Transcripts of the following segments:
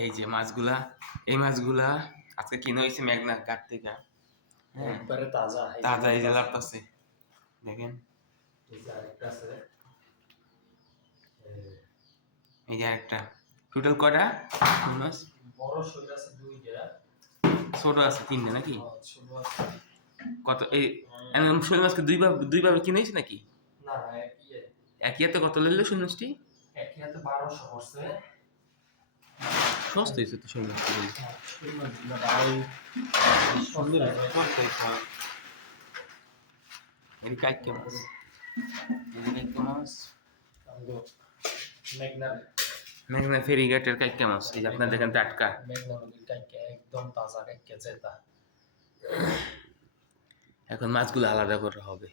এই যে মাছগুলা, এই মাছগুলা আজকে কিনে হয়েছে মেঘনা ঘাট থেকে। হ্যাঁ, একবারে তাজা তাজা এই যে লাগতেছে, দেখেন এই যে আরেকটা আছে এই যে একটা টোটাল কয়টা মাছ? বড় শৈল আছে দুইটা, ছোট আছে তিনটে নাকি? ছোট আছে কত এই শোল মাছকে দুইভাবে কিনেছি নাকি? না একই একই হাতে কত লইলো শোল মাছটি? একই হাতে 1200 পড়ছে। সস্তা হয়েছে তো শোল মাছটি। শৈল মাছগুলো ভাই সুন্দর এই কাইকে মাছ, এই কাইকে মাছ মেঘনা ফেরিঘাটের কাইকে মাছ, এই যে আপনার দেখেন টাটকা। মেঘনা নদীর কাইকে একদম তাজা কাইকে জেতা। এখন মাছগুলো আলাদা করে হবে,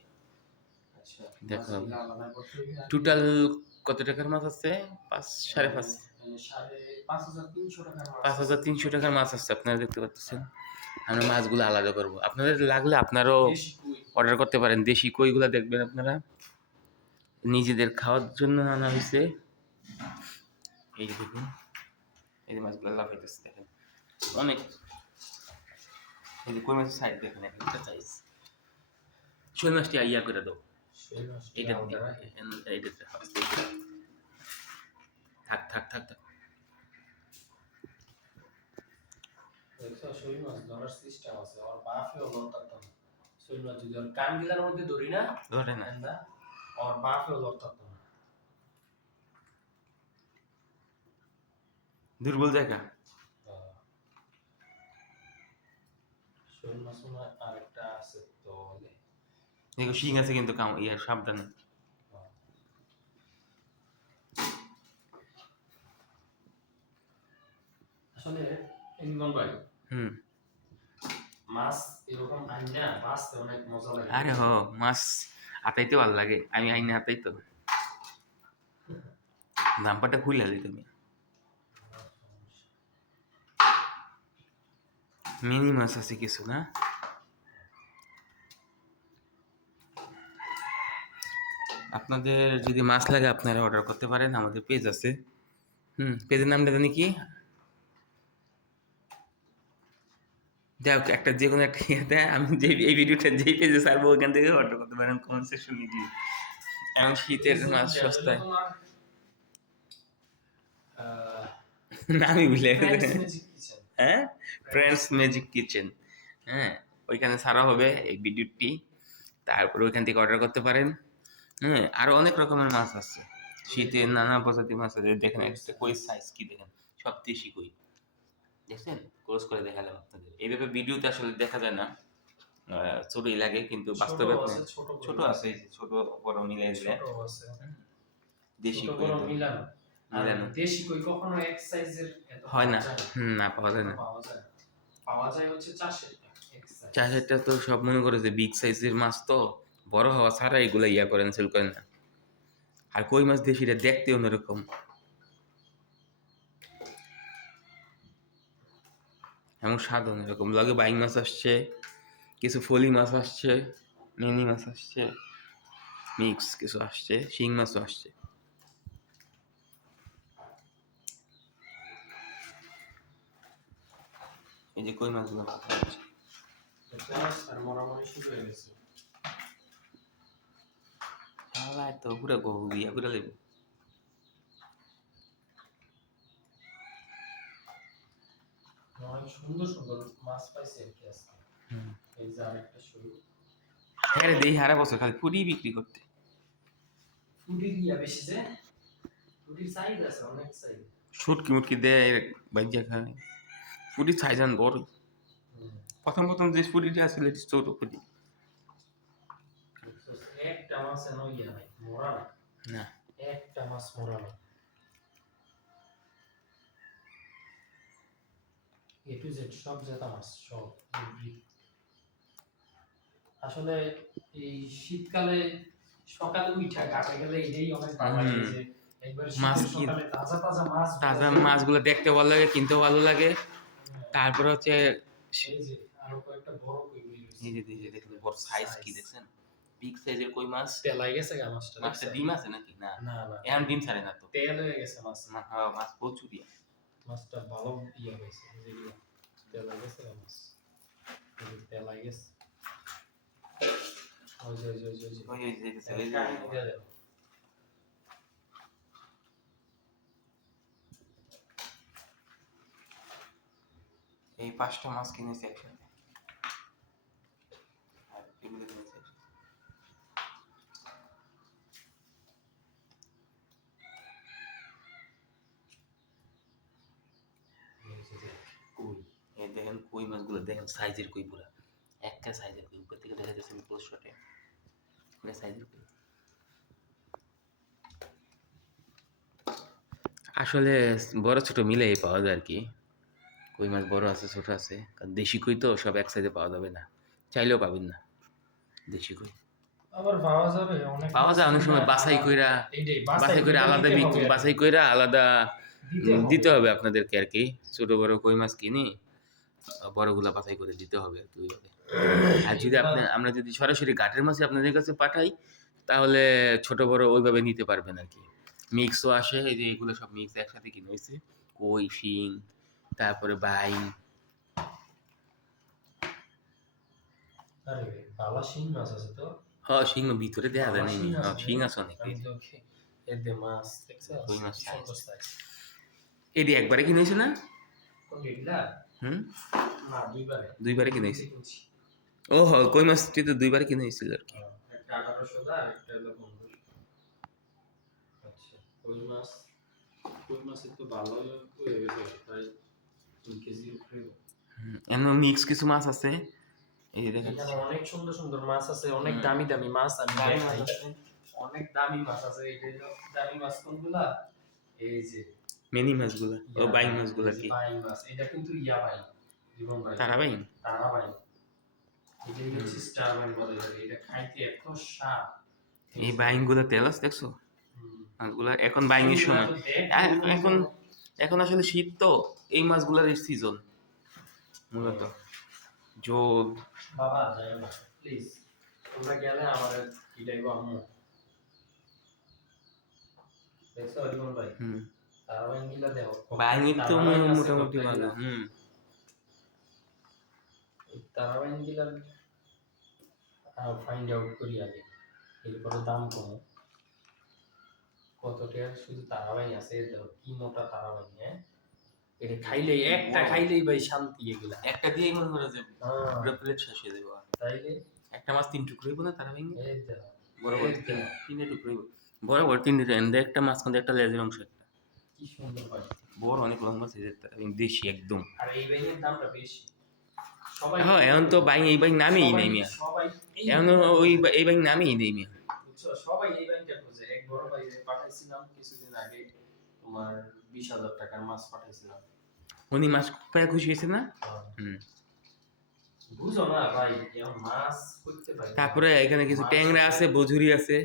আচ্ছা দেখা হবে। আলাদা করতে হবে। টোটাল কত টাকার মাছ আছে? 5.5 5,300 টাকার মাছ। 5,300 টাকার মাছ আছে, আপনারা দেখতে পাচ্ছেন। আমরা মাছগুলো আলাদা করব, আপনাদের লাগলে আপনারাও অর্ডার করতে পারেন। দেশি কইগুলো দেখবেন আপনারা, নিজেদের খাওয়ার জন্য আনা হয়েছে। এই যে দেখুন, এই যে মাছগুলো লাফাইতেছে দেখেন, অনেক। এই যে কই মাছের সাইজ দেখেন, একটা সাইজ। শোল মাছটি ইয়া করে দাও, এইটা এইটা থাক থাক থাক থাক। দেখছো শৈল মাছ ধরার সিস্টেম আছে, আর বাফে লড়তাম না। শৈল মাছ যদি কান গিলার মধ্যে ধরি না, ধরে না, আর বাফে লড়তাম না। দুর্বল জায়গা। শৈল মাছ না আরেকটা আছে তো দেখো শিং আছে কিন্তু ইয়া সাবধানে। আসলে ইনগন ভাই মাছ এরকম আইনা বাঁচতে অনেক মজা লাগে। আরে মাছ হাতাইতে ভালো লাগে, আমি আইনে হাতাই তো। জাম্পারটা খুলে দিই তুমি। মিনি মাছ আছে কিছু না? আপনাদের যদি মাছ লাগে আপনারা অর্ডার করতে পারেন, আমাদের পেজ আছে। পেজের নামটা জানি কি, যাই হোক একটা যে কোনো একটা ইয়েতে আমি যে এই ভিডিওটা যেই পেজে ছাড়বো ওইখান থেকে অর্ডার করতে পারেন, কমেন্ট সেকশনে গিয়ে। এখন শীতের মাছ সস্তায়। নামই ভুলে হ্যাঁ, ফ্রেন্ডস ম্যাজিক কিচেন। হ্যাঁ, ওইখানে ছাড়া হবে এই ভিডিওটি, তারপরে ওইখান থেকে অর্ডার করতে পারেন। হ্যাঁ, আরো অনেক রকমের মাছ আছে, শীতের নানা প্রজাতির মাছ আছে। দেখেন একটা কই সাইজ কি দেখেন, সব দেশি কই। দেখছেন, ক্লোজ করে দেখালাম আপনাদের। এইভাবে ভিডিওতে আসলে দেখা যায় না, ছোটই লাগে, কিন্তু বাস্তবে ছোট আছে, ছোট বড় মিলে দিলে দেশি কই মিলানো। দেশি কই কখনো এক সাইজের হয় না, না পাওয়া যায় না। পাওয়া যায় হচ্ছে চাষের। চাষেরটা তো সব মনে করে যে বিগ সাইজের মাছ, তো বড় হওয়া ছাড়া এগুলা ইয়া করেন, সেল করেন না। আর কই মাছ দেশিটা দেখতে অন্যরকম, এমন স্বাদ অন্যরকম লাগে। বাইং মাছ আসছে, কিছু ফলি মাছ আসছে, মিনি মাছ আসছে, মিক্স কিছু আসছে, শিং মাছও আসছে। এই যে কই মাছগুলো তো পুরো ইয়া করে দেবে। সুন্দর সুন্দর মাছ পাইছে আর কি আজকে। এই যে আরেকটা শুরু, হ্যাঁ দেই হারা বছর খালি ফুডি বিক্রি করতে। ফুডি দিয়া বেশি যে ফুডির সাইজ আছে, অনেক সাইজ। শুটকি মুটকি দেয় বাইজা খায়, ফুডি সাইজান বড়। প্রথম যে ফুডিটা আসলে ছোট ফুডি। একটা মাছ এনো ইয়া নাই, মরা না, একটা মাছ মরা না। এ টু জেড সব জেতা মাছ, সব আসলে এই শীতকালে সকালে উঠা ঘাটে গেলে এটাই অনেক ভালো লাগে যে একবার মাছ কি সকালে তাজা তাজা মাছ, তাজা মাছগুলো দেখতে ভালো লাগে, কিনতেও ভালো লাগে। তারপর হচ্ছে এই যে আরো কয়েকটা বড় কই এই যে দেখেন বড় সাইজ কি দেখছেন, বিগ সাইজের কই মাছ। তেলাই গেছে গা মাছটা, মাছটা ডিম আছে নাকি? না না না, এখন ডিম ছাড়ে না তো, তেল হয়ে গেছে মাছ। মাছ প্রচুরই। মাছটা ভালো ইয়ে হয়েছে যেগুলো তেলা গেছে মাছ তেলা গেছে ওই যে ওই ওই যেতেছে, ওই যে কাহিনী দিয়ে দেবো এই 5টা মাছ কিনেছি একসাথে, আর এগুলো কিনেছি একসাথে। কই এই দেখেন কই মাছগুলো, দেখেন সাইজের কই, পুরা একটা সাইজের কই, উপর থেকে দেখা যাচ্ছে ক্লোজ শটে পুরা সাইজের কই। আসলে বড় ছোট মিলেই পাওয়া যায় আর কি, কই মাছ বড় আছে ছোট আছে, কারণ দেশি কই তো সব এক সাইজে পাওয়া যাবে না, চাইলেও পাবেন না দেশি কই। আবার পাওয়া যাবে অনেক পাওয়া যায় অনেক সময় বাছাই কইরা, এইটাই বাছাই কইরা আলাদা বাছাই কইরা আলাদা দিতে হবে আপনাদেরকে আর কি। ছোট বড় কই মাছ কিনি, বড়গুলা বাছাই করে দিতে হবে আর কি ওইভাবে। আর যদি আমরা যদি সরাসরি ঘাটের মাছ আপনাদের কাছে পাঠাই, তাহলে ছোট বড় ওইভাবে নিতে পারবেন আর কি। মিক্সও আসে, এই যে এগুলো সব মিক্স একসাথে কিনে হয়েছে, কই, শিং, তারপরে বাইং। আরে বালা শিং মাছ আছে তো হ্যাঁ, শিং ভিতরে দেয়া যায় বালা নাই, শিং হ্যাঁ আছে শিং আছে অনেক। আমি তো এর দে মাছ দেখছো কই মাছ সুন্দর size। এটি একবারে কিনে হয়েছে না? কোন এগুলা হুম, না দুইবারে দুইবারে কিনে হয়েছে। কিনছি ও হ্যাঁ, কই মাছটি তো দুইবার কিনে হয়েছিল আর কি। একটা 1800 দা আর একটা হলো 1500। আচ্ছা কই মাছের তো ভালো হয়ে গেছে প্রায় 2 কেজি উপরে। এমন মিক্স কিছু মাছ আছে, এই যে দেখেন এখানে অনেক সুন্দর সুন্দর মাছ আছে, অনেক দামি দামি মাছ আমি দেখাই। অনেক দামি মাছ আছে, এই যে দামি মাছ কোনগুলা এই যে মিনি মাছগুলা, ও বাইং মাছগুলা কি বাইং মাছ, এটা কিন্তু ইয়া বাইং জীবন বাইং তারা বাইং? তারা বাইং, এটা হচ্ছে স্টার বাইং বলে, এটা খাইতে এত স্বাদ। এই বাইং গুলা তেল আছে দেখছো মাছগুলা, এখন বাইং এর সময়। এখন এখন আসলে শীত তো, এই মাছগুলার সিজন মূলত। জোল বাবা যাই না প্লিজ, তোমরা গেলে আমাদের এটাই আম্মু দেখছো জীবন ভাই তারা বাইং গিলা দেখো বাইং এর তো মোটামুটি ভালো। তারা বাইং গিলা ফাইন্ড আউট করি আগে, এরপরে দাম কমো কত টাকা শুধু তারাবাই আছে, দেখো কি মোটা তারাবাই। হ্যাঁ এটা খাইলেই একটা খাইলেই ভাই শান্তি, এগুলা একটা দিয়েই মনে করে যে পুরো প্লেট শেষ হয়ে যাবে। তাইলে একটা মাছ 3 টুকরো হইব না তারা বাইং? এই দেখো বড় বড় 3 টুকরো হইব, বড় বড় 3 টুকরো এন্ড একটা মাছ কোন একটা লেজের অংশ একটা কি সুন্দর হয়, বড় অনেক লম্বা সাইজের তারা বাইং, দেশি একদম। আর এই বাইয়ের দামটা বেশি সবাই। হ্যাঁ এখন তো বাইং এই বাইং নামেই নাই মিয়া, সবাই এখন এই বাইং নামেই নেই মিয়া। বুঝছো সবাই এই বাইকটা খুঁজে। এক বড় ভাই পাঠাইছিলাম কিছুদিন আগে, তোমার 20,000 টাকার মাছ পাঠাইছিলাম, উনি মাছ পায় খুশি হয়েছে না? বুঝো না ভাই এখন মাছ করতে পারি। তারপরে এখানে কিছু ট্যাংরা আছে, বজুরি আছে,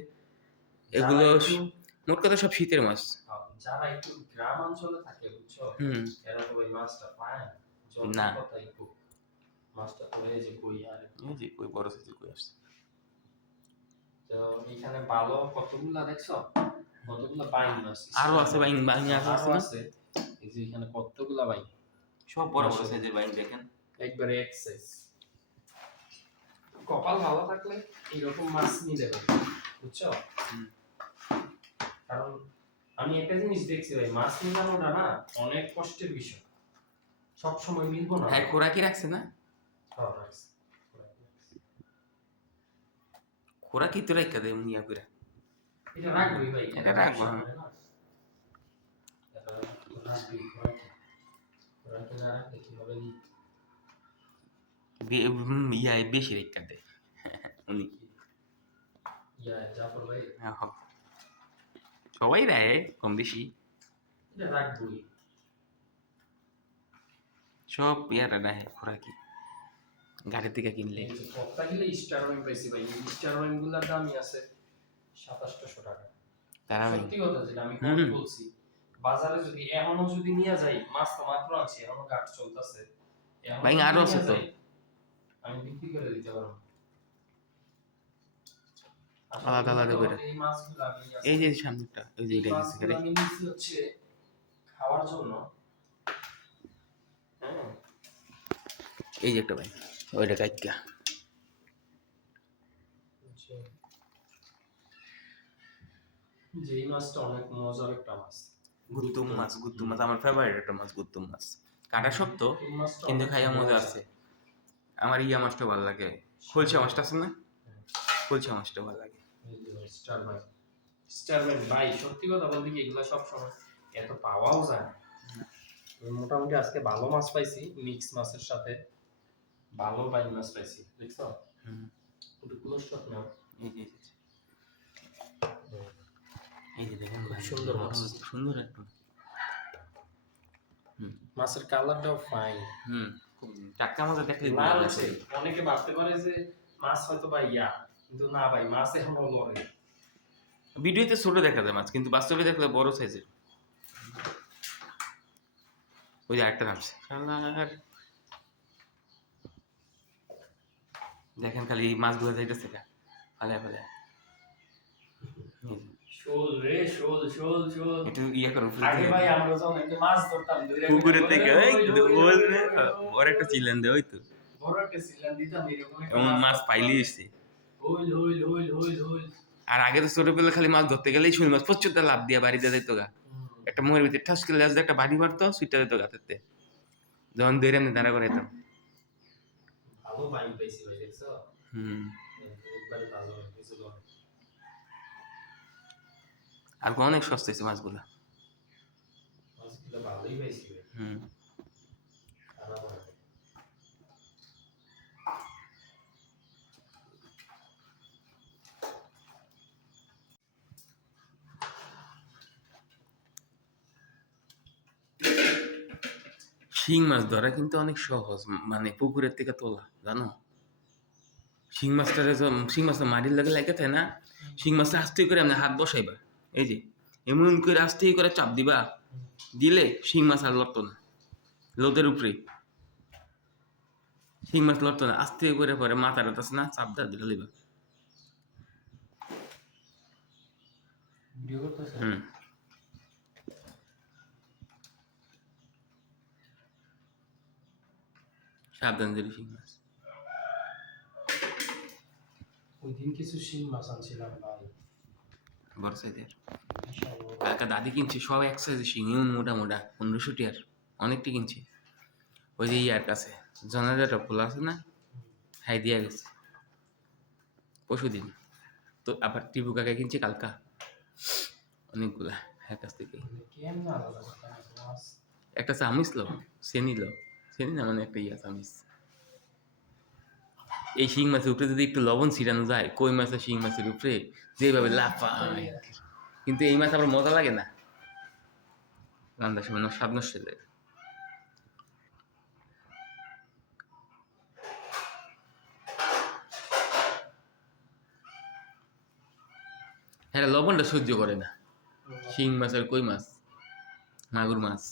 এগুলো মোট কথা সব শীতের মাছ। যারা একটু গ্রাম অঞ্চলে থাকে বুঝছো, এরা তো ওই মাছটা পায় না। কথাই খুব মাছটা তো এই যে কই, আর এই যে কই বড় সাইজের কই আসছে। তো এখানে ভালো কতগুলা দেখছো, কতগুলা বাইং মাছ আরো আছে বাইং, বাইং আরো আছে না? আছে, এই যে এখানে কতগুলা বাইং, সব বড় বড় সাইজের বাইং দেখেন, একবারে এক সাইজ। কপাল ভালো থাকলে এরকম মাছ নিয়ে যাবে বুঝছো। কারণ আমি একটা জিনিস দেখছি ভাই, মাছ নিলানোটা না অনেক কষ্টের বিষয়, সব সময় মিলবো না। হ্যাঁ খোরাকি রাখছে না? হ্যাঁ রাখছি। খোরাকি তো রাখা দেয় মিয়া করে। এটা রাখবি ভাই, এটা রাখবো। এটা রাখবি, খোরাকি না রাখলে কিভাবে ইয়াই বেশি রেখা দেয় উনি। ইয়া জাফর ভাই সবাই দেয় কম বেশি, এটা রাখবই। সব ইয়াটা দেয় খোরাকি গাড়ি থেকে কিনলে। কপ্তা গেলে স্টার ওয়াইন পাইছি ভাই, স্টার ওয়াইন গুলার দামই আছে 2700 টাকা। তারা সত্যি কথা যেটা আমি কত বলছি, বাজারে যদি এখনো যদি নিয়ে যাই, মাছ তো মাত্র আছে এখনো ঘাট চলতেছে, ভাই আরো আছে তো, আমি বিক্রি করে দিতে পারবো আলাদা আলাদা করে। এই মাছগুলো আমি এই যে সামনেটা, এই যে এটা গেছে করে আমি নিচ্ছি হচ্ছে খাওয়ার জন্য, এই যে একটা ভাই ওইটা কাইকা যে এই মাছটা অনেক মজার একটা মাছ। গুত্তুম মাছ আমার ফেভারিট একটা মাছ গুত্তুম মাছ কাটা শক্ত এই মাছটা কিন্তু অনেক খাইয়া মজা আছে আমার ইয়া মাছটা ভালো লাগে খলসা মাছটা আছে না খলসা মাছটা ভালো লাগে স্টারম্যান ভাই সত্যি কথা বলতে কি এগুলা সব সময় এত পাওয়াও যায় না। আমি মোটামুটি আজকে ভালো মাছ পাইছি মিক্স মাছের সাথে ভালো বাইন মাছ পাইছি দেখছো একটু ক্লোজ শট নাও এই যে এই যে দেখেন খুব সুন্দর মাছ সুন্দর একদম মাছের কালারটাও ফাইন খুব টাটকা মাছ দেখলে লাল আছে অনেকে ভাবতে পারে যে মাছ হয়তো বা ইয়া কিন্তু না ভাই মাছ এখনো লড়ে ভিডিওতে ছোট দেখা যায় মাছ কিন্তু বাস্তবে দেখলে বড় সাইজের ওই যে আরেকটা নামছে দেখেন খালি এই মাছগুলো যাইতেছে ফালে ফালে শোল রে শোল শোল শোল একটু ইয়া করো আগে ভাই আমরা যখন একটা মাছ ধরতাম পুকুরের থেকে ওই রে বড় একটা চিলেন দে ওই তো বড় একটা সিলান দিতাম এরকম একটা এমন মাছ পাইলে এসছে হইল হইল হইল হইল হইল আর আগে তো ছোটবেলা খালি মাছ ধরতে গেলেই শুনি মাছ প্রচুর লাভ দিয়া বাড়িতে যেত গা একটা মুখের ভিতরে ঠাস করে লেজ দিয়ে একটা বাড়ি মারতো সুইটা যেত গাতেতে যখন দৌড়ে আমি দাঁড়া করে যেতাম ভালো বাইক পাইছি ভাই দেখছো একবারে ভালো কিছু লড়ে আর অনেক সস্তা হয়েছে মাছগুলো মাছগুলো ভালোই পাইছি ভাই খারাপ হয় নাই। শিং মাছ ধরা কিন্তু অনেক সহজ মানে পুকুরের থেকে তোলা জানো শিং মাছটা মাটির লাগে লাগে থাকে না শিং মাছটা আস্তে করে আপনি হাত বসাইবা এই যে এমন করে আস্তে করে চাপ দিবা দিলে শিং মাছ আর লড়তো না লোদের উপরে শিং মাছ লড়তো না আস্তে করে পরে মাথাটা আছে না চাপ দা দিলে লিবা ভিডিও করতেছ সাবধান দিলে শিং মাছ ওই দিন কিছু শিং মাছ আনছিলাম ভাই বড় সাইজের কাকা দাদি কিনছি সব এক সাইজের শিং এমন মোটা মোটা 1500 টিয়ার অনেকটি কিনছি ওই যে ইয়ার কাছে জনাদারটা খোলা আছে না হাই দিয়া গেছে পরশুদিন তো আবার টিপু কাকা কিনছি কালকা অনেকগুলা হ্যাঁ কাছ থেকে একটা চামিচ লো চেনি না মানে একটা ইয়া চামিচ এই শিং মাছের উপরে যদি একটু লবণ ছিটানো যায় কই মাছের শিং মাছের উপরে যেভাবে লাফায় কিন্তু এই মাছ আবার মজা লাগে না রান্নার সময় স্বাদ নষ্ট হয়ে যায় হ্যাঁ লবণটা সহ্য করে না শিং মাছ আর কই মাছ মাগুর মাছ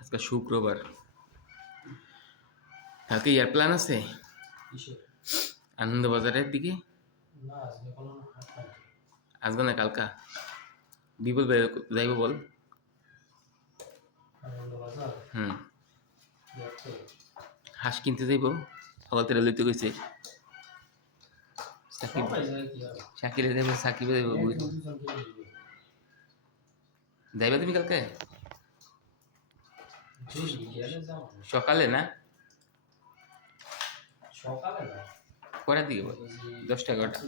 আজকে শুক্রবার কালকে ইয়ার প্ল্যান আছে আনন্দবাজারের দিকে আসবে না কালকা বিপুল যাইব বল হাঁস কিনতে যাইব সকাল থেকে লইতে কইছে সাকিরে যাইব সাকিবে যাইব যাইবা তুমি কালকে সকালে না সকালে না কটার দিকে বল 10টা 11টা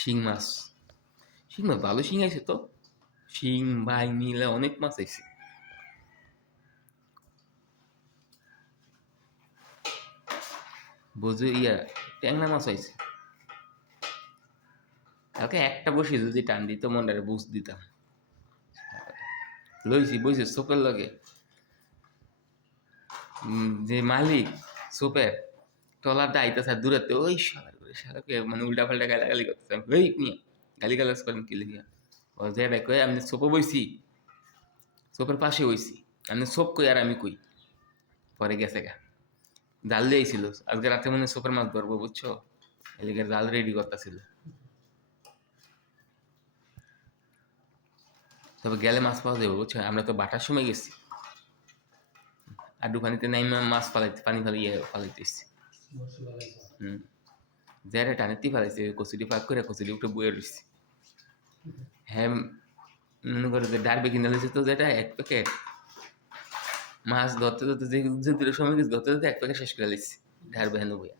শিং মাছ ভালো শিং আইছে তো শিং ভাই মিলে অনেক মাছ আইছে বুঝে ইয়া ট্যাংরা মাছ আইছে কালকে একটা বসে যদি টান দিত মনটারে বুঝ দিতাম লইছি বইছে সোপের লগে যে মালিক সোপের টলারটা আইতেছে দূরাতে ওই সবার শালাকে মানে উল্টা পাল্টা গালাগালি করতেছে এই নিয়ে গালিগালাজ করেন কি লিখিয়া ও যে কই আমি সোপে বইছি সোপের পাশে বইছি আমি সোপ কই আর আমি কই পরে গেছে গা জাল দিয়েছিল আজকে রাতে মনে হয় সোপের মাছ ধরবো বুঝছো এদিকে জাল রেডি করতেছিল তবে গেলে মাছ পাওয়া যাবে বুঝছো আমরা তো বাটার সময় গেছি আডু পানিতে নাই মাছ পালাইতে পানি ফালিয়ে পালাইতেছি বসে বেলাইছো হুম যারা টানেতেই পালাইছে কচুরি পাক করে কচুরি উপরে বয়ে রয়েছে হ্যাঁ মনে করে যে ডারবে কিনে দিয়েছে তো যেটা এক প্যাকেট মাছ ধরতে ধরতে যে যে সময় কিছু ধরতে ধরতে এক প্যাকেট শেষ করে দিচ্ছি ডারবে হেন বইয়া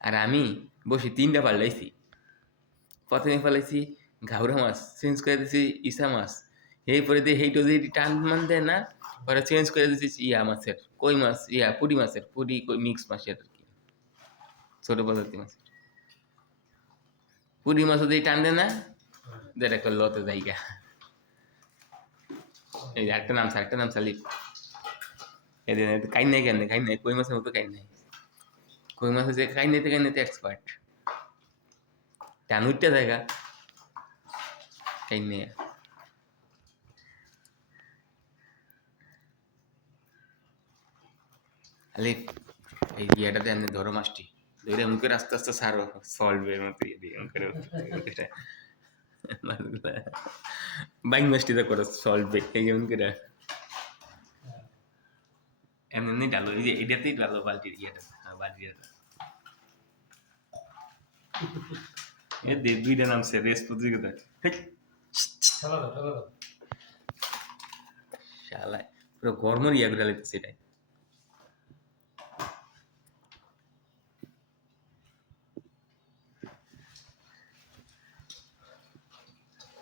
আর আমি বসে 3টা পাল্টাইছি প্রথমে পালাইছি ঘাউরা মাছ চেঞ্জ করে দিয়েছি ইসা মাছ এই পরে দিয়ে হেইটো যে টান মান দেয় না পরে চেঞ্জ করে দিয়েছি ইয়া মাছের কই মাছ ইয়া পুঁটি মাছের পুঁটি কই মিক্স মাছের আর কি ছোট প্রজাতি মাছের পুঁটি মাছও দিয়ে টান দেয় না যেটা একটা লতে জায়গা এই যে একটা নাম সালিপ এদের কাই নাই কেন কাই নাই কই মাছের মতো কাই নাই কই মাছের যে কাই নিতে এক্সপার্ট টান উঠতে জায়গা কাই নেই আলিফ এই ইয়েটাতে আমি ধরো মাছটি ধরে এমন করে আস্তে আস্তে সারো সল্ভের মতো ইয়ে দিয়ে এমন করে বাইক মাছটিতে করো সল্ভ এই এমন করে এমনি ডালো এই যে এটাতেই ডালো বালতির ইয়েটা বালতিটা এ দে দুইটা নামছে রেস প্রতিযোগিতা ঠেলা দাও শালা পুরো গরমের ইয়া করে লাগতেছে এটাই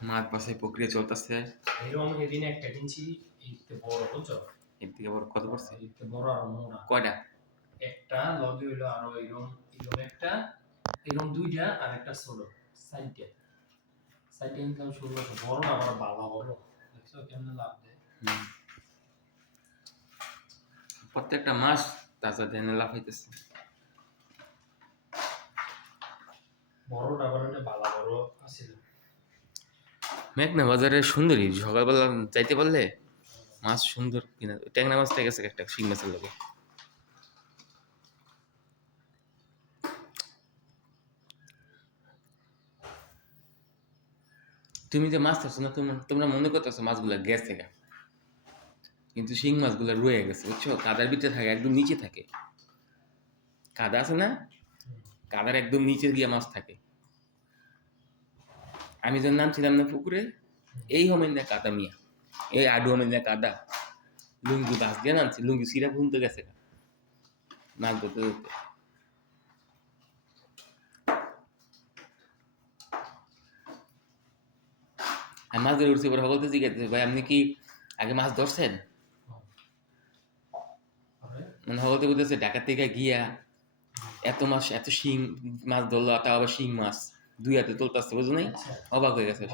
মাছ বাসায় প্রক্রিয়া চলতেছে এরকম এদিন একটা কিনছি এইতে বড় বুঝছো এর থেকে বড় কত পড়ছে এইতে বড় আর মোটা কয়টা একটা লগে হইলো আরো এরকম এরকম একটা এরকম দুইটা আর একটা ছোট সাইডে ইনকাম শুরু করতে বড় না আমার বাবা বড় দেখছো কেমন লাভ দেয় প্রত্যেকটা মাছ তাজা ধ্যানে লাভ হইতেছে বড়টা আবার একটা বালা বড় আছিল মেঘনা বাজারের সুন্দরী সকালবেলা যাইতে পারলে মাছ সুন্দর কিনা ট্যাংরা মাছটা গেছে একটা শিং মাছের লগে তুমি যে মাছ ধরছো না তোমরা মনে করতেছো মাছগুলা গেছে গা কিন্তু শিং মাছগুলা রয়ে গেছে বুঝছো কাদার ভিতরে থাকে একদম নিচে থাকে কাদা আছে না কাদার একদম নিচে গিয়ে মাছ থাকে আমি যখন নামছিলাম না পুকুরে এই হমেন না কাদা মিয়া এই আডু হমেন না কাদা লুঙ্গি বাস দিয়ে নামছি লুঙ্গি সিরা ভুনতে গেছে মাছ ধরতে ধরতে আর মাছ ধরে উঠছি পরে বলতে জিজ্ঞাসা ভাই আপনি কি আগে মাছ ধরছেন মানে হতে বলতেছে ঢাকা থেকে গিয়া এত মাছ এত শিং মাছ ধরলো তাও আবার শিং মাছ দুই হাতে তুলতে আসতে বুঝো নাই অবাক হয়ে গেছে